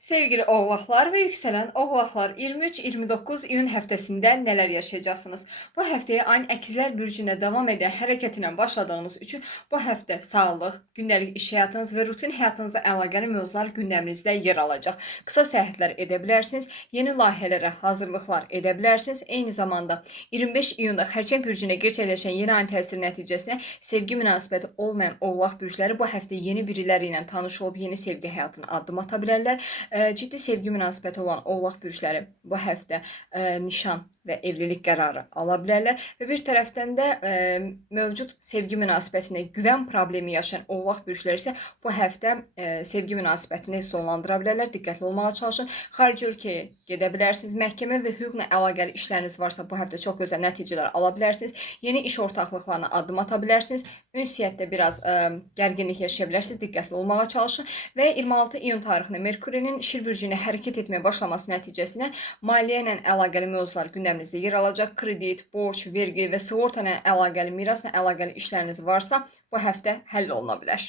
Sevgili oğlaklar ve yükselen oğlaklar 23-29 iyun həftəsində nələr yaşayacaqsınız? Bu həftəyə ayın əkizlər bürcünə davam edən hərəkətinə başladığınız üçün bu həftə sağlıq, gündəlik iş həyatınız və rutin həyatınızla əlaqəli mövzular gündəminizdə yer alacaq. Qısa səyahətlər edə bilərsiniz, yeni layihələrə hazırlıqlar edə bilərsiniz. Eyni zamanda 25 iyunda Xərçəng bürcünə gerçəkləşən yeni ayın təsiri nəticəsində sevgi münasibəti olmayan oğlaq bürcləri bu həftə yeni biriləri ilə tanış olub yeni sevgi həyatına addım ata bilərlər. Ciddi sevgi münasibəti olan oğlaq bürcləri bu həftə nişan və evlilik qərarı ala bilərlər və bir tərəfdən də mövcud sevgi münasibətində güvən problemi yaşayan oğlaq bürcləri isə bu həftə sevgi münasibətini sonlandıra bilərlər. Diqqətli olmağa çalışın. Xarici ölkəyə gedə bilərsiniz. Məhkəmə və hüquqla əlaqəli işləriniz varsa bu həftə çox gözəl nəticələr ala bilərsiniz. Yeni iş ortaqlıqlarına addım ata bilərsiniz. Ünsiyyətdə biraz gərginlik yaşaya bilərsiniz. Diqqətli olmağa çalışın və 26 iyun tarixində Merkurinin Şir bürcünə hərəkət etməyə başlaması nəticəsində maliyyə ilə əlaqəli mövzular gündəminizdə yer alacaq. Kredit, borc, vergi və sığorta ilə əlaqəli, mirasla əlaqəli işləriniz varsa bu həftə həll oluna bilər.